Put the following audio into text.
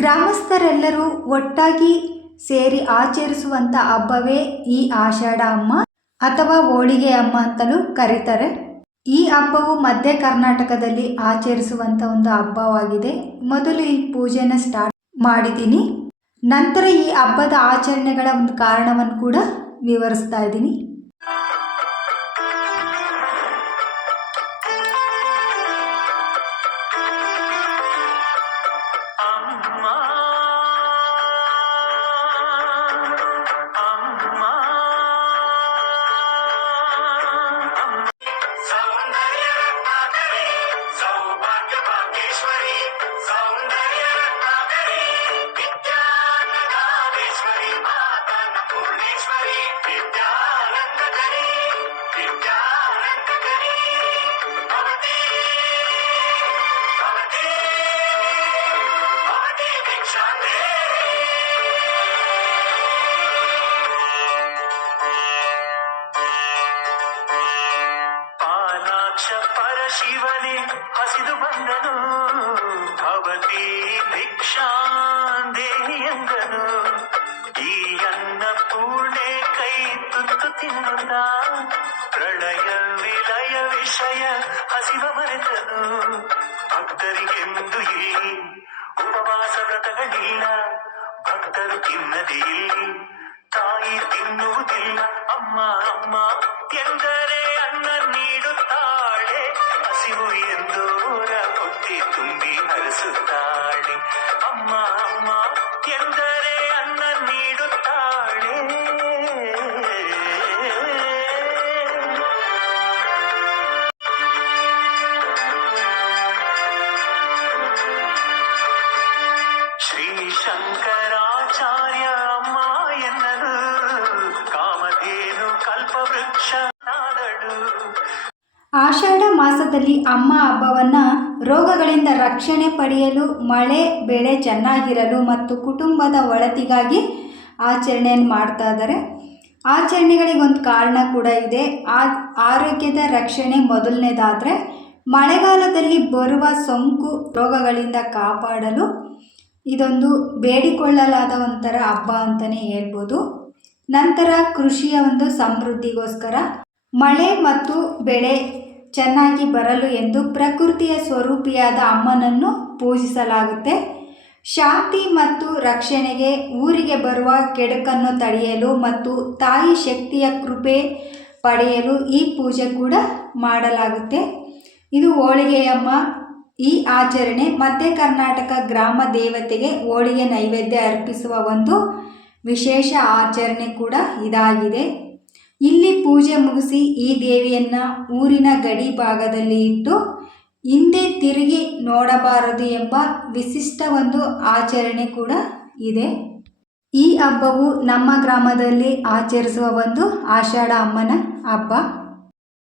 ಗ್ರಾಮಸ್ಥರೆಲ್ಲರೂ ಒಟ್ಟಾಗಿ ಸೇರಿ ಆಚರಿಸುವಂಥ ಹಬ್ಬವೇ ಈ ಆಷಾಢ ಅಮ್ಮ ಅಥವಾ ಹೋಳಿಗೆ ಅಮ್ಮ ಅಂತಲೂ ಕರೀತಾರೆ. ಈ ಹಬ್ಬವು ಮಧ್ಯ ಕರ್ನಾಟಕದಲ್ಲಿ ಆಚರಿಸುವಂಥ ಒಂದು ಹಬ್ಬವಾಗಿದೆ. ಮೊದಲು ಈ ಪೂಜೆನ ಸ್ಟಾರ್ಟ್ ಮಾಡಿದ್ದೀನಿ, ನಂತರ ಈ ಹಬ್ಬದ ಆಚರಣೆಗಳ ಒಂದು ಕಾರಣವನ್ನು ಕೂಡ ವಿವರಿಸ್ತಾ ಇದ್ದೀನಿ. ಶಿವನೇ ಹಸಿದು ಬಂದನು, ಭವತಿ ಭಿಕ್ಷಾಂದೇಹಿ ಎಂದನು. ಈ ಅನ್ನ ಪೂರ್ಣೆ ಕೈ ತುತ್ತು ತಿನ್ನುತ್ತ ಪ್ರಳಯ ವಿಲಯ ವಿಷಯ ಹಸಿವ ಮರೆತನು. ಭಕ್ತರಿಗೆಂದು ಇಲ್ಲಿ ಉಪವಾಸ ವ್ರತಗಳಿಲ್ಲ, ಭಕ್ತರು ತಿನ್ನದೇ ಇಲ್ಲಿ ತಾಯಿ ತಿನ್ನುವುದಿಲ್ಲ. ಅಮ್ಮ ಅಮ್ಮ ಎಂದರೆ ಅನ್ನ ನೀಡುತ್ತಾಳೆ, ಹಸಿವು ಎಂದೋರ ಹೊಟ್ಟೆ ತುಂಬಿ ಹರಿಸುತ್ತಾಳೆ. ಅಮ್ಮ ಅಮ್ಮ ಎಂದರೆ ಅನ್ನ ನೀಡುತ್ತಾಳೆ. ಶ್ರೀ ಶಂಕರಾಚಾರ್ಯ ಅಮ್ಮ ಎನ್ನಲು, ಕಾಮಧೇನು ಕಲ್ಪವೃಕ್ಷ ನಾದಳು. ಆಷಾಢ ಮಾಸದಲ್ಲಿ ಅಮ್ಮ ಹಬ್ಬವನ್ನು ರೋಗಗಳಿಂದ ರಕ್ಷಣೆ ಪಡೆಯಲು, ಮಳೆ ಬೆಳೆ ಚೆನ್ನಾಗಿರಲು ಮತ್ತು ಕುಟುಂಬದ ಒಳಿತಿಗಾಗಿ ಆಚರಣೆಯನ್ನು ಮಾಡ್ತಾ ಇದ್ದಾರೆ. ಆಚರಣೆಗಳಿಗೊಂದು ಕಾರಣ ಕೂಡ ಇದೆ. ಆರೋಗ್ಯದ ರಕ್ಷಣೆ ಮೊದಲನೇದಾದರೆ, ಮಳೆಗಾಲದಲ್ಲಿ ಬರುವ ಸೋಂಕು ರೋಗಗಳಿಂದ ಕಾಪಾಡಲು ಇದೊಂದು ಬೇಡಿಕೊಳ್ಳಲಾದ ಒಂಥರ ಹಬ್ಬ ಅಂತಲೇ ಹೇಳ್ಬೋದು. ನಂತರ ಕೃಷಿಯ ಒಂದು ಸಮೃದ್ಧಿಗೋಸ್ಕರ, ಮಳೆ ಮತ್ತು ಬೆಳೆ ಚೆನ್ನಾಗಿ ಬರಲು ಎಂದು ಪ್ರಕೃತಿಯ ಸ್ವರೂಪಿಯಾದ ಅಮ್ಮನನ್ನು ಪೂಜಿಸಲಾಗುತ್ತೆ. ಶಾಂತಿ ಮತ್ತು ರಕ್ಷಣೆಗೆ, ಊರಿಗೆ ಬರುವ ಕೆಡುಕನ್ನು ತಡೆಯಲು ಮತ್ತು ತಾಯಿ ಶಕ್ತಿಯ ಕೃಪೆ ಪಡೆಯಲು ಈ ಪೂಜೆ ಕೂಡ ಮಾಡಲಾಗುತ್ತೆ. ಇದು ಹೋಳಿಗೆಯಮ್ಮ. ಈ ಆಚರಣೆ ಮಧ್ಯ ಕರ್ನಾಟಕ ಗ್ರಾಮ ದೇವತೆಗೆ ಹೋಳಿಗೆ ನೈವೇದ್ಯ ಅರ್ಪಿಸುವ ಒಂದು ವಿಶೇಷ ಆಚರಣೆ ಕೂಡ ಇದಾಗಿದೆ. ಇಲ್ಲಿ ಪೂಜೆ ಮುಗಿಸಿ ಈ ದೇವಿಯನ್ನು ಊರಿನ ಗಡಿ ಭಾಗದಲ್ಲಿ ಇಟ್ಟು ಹಿಂದೆ ತಿರುಗಿ ನೋಡಬಾರದು ಎಂಬ ವಿಶಿಷ್ಟ ಒಂದು ಆಚರಣೆ ಕೂಡ ಇದೆ. ಈ ಹಬ್ಬವು ನಮ್ಮ ಗ್ರಾಮದಲ್ಲಿ ಆಚರಿಸುವ ಒಂದು ಆಷಾಢ ಅಮ್ಮನ ಹಬ್ಬ.